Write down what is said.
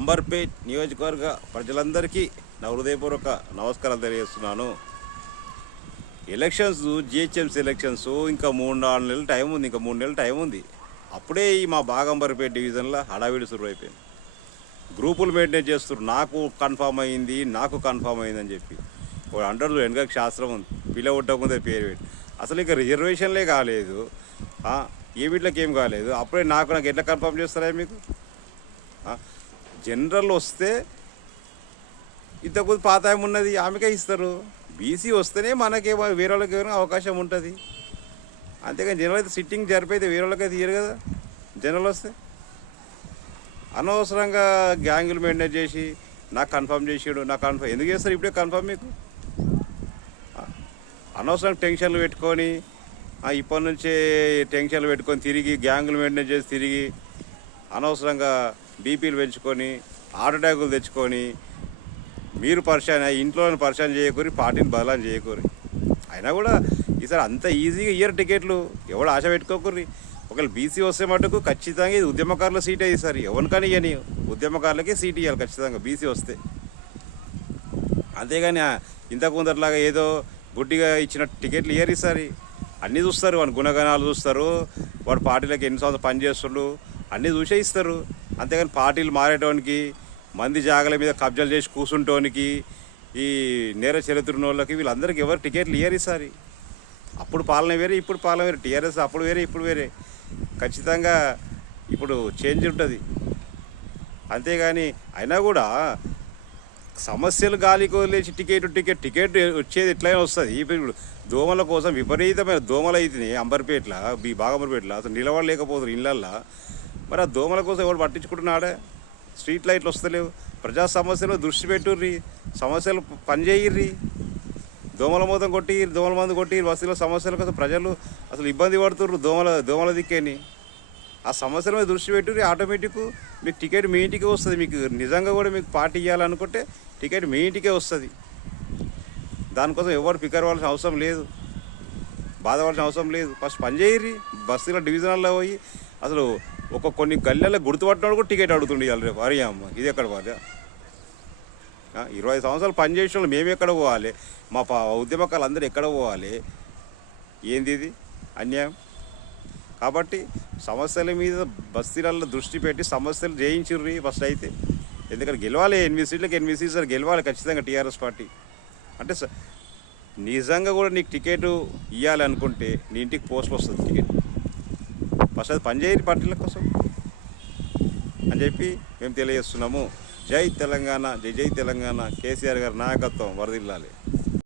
అంబర్పేట్ నియోజకవర్గ ప్రజలందరికీ నా హృదయపూర్వక నమస్కారాలు తెలియజేస్తున్నాను. ఎలక్షన్స్, జిహెచ్ఎంసీ ఎలక్షన్స్ ఇంకా 3-4 నెలలు టైం ఉంది. ఇంకా 3 నెలలు టైం ఉంది. అప్పుడే ఈ మా బాగంబర్పేట్ డివిజన్లో హడావిడి సురు అయిపోయింది. గ్రూపులు మెయింటైన్ చేస్తారు. నాకు కన్ఫామ్ అయిందని చెప్పి వాడు అంటారు. వెనక శాస్త్రం ఉంది, పిల్ల ఉట్టకుందే పేరు పెట్టి. అసలు ఇంకా రిజర్వేషన్లే కాలేదు, ఏ వీటికి ఏం కాలేదు. అప్పుడే నాకు ఎట్లా కన్ఫర్మ్ చేస్తారా మీకు? జనరల్ వస్తే ఇంతకుముందు పాత ఆమె ఉన్నది, ఆమెకే ఇస్తారు. బీసీ వస్తేనే మనకేమో వేరే వాళ్ళకి ఏమైనా అవకాశం ఉంటుంది. అంతేగాని జనరల్ అయితే సిట్టింగ్ జరిపైతే వేరే వాళ్ళకి అయితే ఇయ్యరు కదా. జనరల్ వస్తే అనవసరంగా గ్యాంగులు మెయింటైన్ చేసి నాకు కన్ఫర్మ్ చేసాడు, నాకు కన్ఫర్మ్ ఎందుకు చేస్తారు? ఇప్పుడే కన్ఫర్మ్ మీకు అనవసరంగా టెన్షన్లు పెట్టుకొని ఇప్పటి నుంచే టెన్షన్లు పెట్టుకొని తిరిగి గ్యాంగులు మెయింటైన్ చేసి తిరిగి అనవసరంగా బీపీలు పెంచుకొని హార్ట్ అటాకులు తెచ్చుకొని మీరు పరిశాన్ ఇంట్లోని పరిశాన్ చేయకూరి, పార్టీని బదలాన్ని చేయకూరి. అయినా కూడా ఈసారి అంత ఈజీగా ఇయ్యరు టికెట్లు. ఎవడు ఆశ పెట్టుకోకూరి. ఒకవేళ బీసీ వస్తే మటుకు ఖచ్చితంగా ఇది ఉద్యమకారుల సీటే ఈసారి. ఎవరికని ఇవ్వని ఉద్యమకారులకే సీట్ ఇవ్వాలి ఖచ్చితంగా బీసీ వస్తే. అంతేగాని ఇంతకు ముందట్లాగా ఏదో గుడ్డిగా ఇచ్చిన టికెట్లు ఇయ్యరు ఈసారి. అన్నీ చూస్తారు, వాడి గుణగణాలు చూస్తారు, వాడు పార్టీలకు ఎన్ని సంవత్సరాలు పనిచేస్తుండు అన్నీ చూసే ఇస్తారు. అంతేగాని పార్టీలు మారేటోనికి, మంది జాగల మీద కబ్జాలు చేసి కూర్చుంటోనికి, ఈ నేర చరిత్ర వాళ్ళకి వీళ్ళందరికీ ఎవరు టికెట్లు ఇయ్యరు ఈసారి. అప్పుడు పాలన వేరే, ఇప్పుడు పాలన వేరే. టీఆర్ఎస్ అప్పుడు వేరే, ఇప్పుడు వేరే. ఖచ్చితంగా ఇప్పుడు చేంజ్ ఉంటుంది. అంతేగాని అయినా కూడా సమస్యలు గాలికి వదిలేసి టికెట్ వచ్చేది ఎట్లయినా వస్తుంది. ఇప్పుడు దోమల కోసం విపరీతమైన దోమలు అవుతున్నాయి అంబర్పేట్ల, బాగంబర్పేట్ల. అసలు నిలబడలేకపోతున్నారు ఇళ్ళల్లో. మరి ఆ దోమల కోసం ఎవరు పట్టించుకుంటున్నాడే? స్ట్రీట్ లైట్లు వస్తలేవు. ప్రజా సమస్యలు దృష్టి పెట్టుర్రి, సమస్యలు పనిచేయర్రి. దోమల మందు కొట్టి బస్తీలో సమస్యల కోసం ప్రజలు అసలు ఇబ్బంది పడుతుర్రు దోమల దిక్కేని. ఆ సమస్యల మీద దృష్టి పెట్టుర్రి. ఆటోమేటిక్ మీకు టికెట్ మీ ఇంటికే వస్తుంది. మీకు నిజంగా కూడా మీకు పార్టీ ఇవ్వాలనుకుంటే టికెట్ మీ ఇంటికే వస్తుంది. దానికోసం ఎవరు ఫికర్ అవ్వాల్సిన అవసరం లేదు, బాధపడాల్సిన అవసరం లేదు. ఫస్ట్ పని చేయర్రి. బస్తీలో డివిజన్లో పోయి అసలు కొన్ని గల్లెల్లో గుర్తుపట్టినోడు కూడా టికెట్ అడుగుతుండే ఇవాళ రేపు. అరే అమ్మ ఇది ఎక్కడ పోతే 25 సంవత్సరాలు పనిచేసిన వాళ్ళు మేము ఎక్కడ పోవాలి? మా ఉద్యమకాలు అందరూ ఎక్కడ పోవాలి? ఏంది ఇది అన్యాయం? కాబట్టి సమస్యల మీద బస్తీలలో దృష్టి పెట్టి సమస్యలు జయించుర్రి ఫస్ట్ అయితే. ఎందుకంటే గెలవాలి, 8 సీట్లకు 8 సీట్లు గెలవాలి ఖచ్చితంగా టీఆర్ఎస్ పార్టీ. అంటే నిజంగా కూడా నీకు టికెట్ ఇవ్వాలి అనుకుంటే నీ ఇంటికి పోస్టులు వస్తుంది టికెట్. ఫస్ట్ అది పనిచేయని పార్టీల కోసం అని చెప్పి మేము తెలియజేస్తున్నాము. జై తెలంగాణ, జై జై తెలంగాణ. కేసీఆర్ గారి నాయకత్వం వరదిల్లాలి.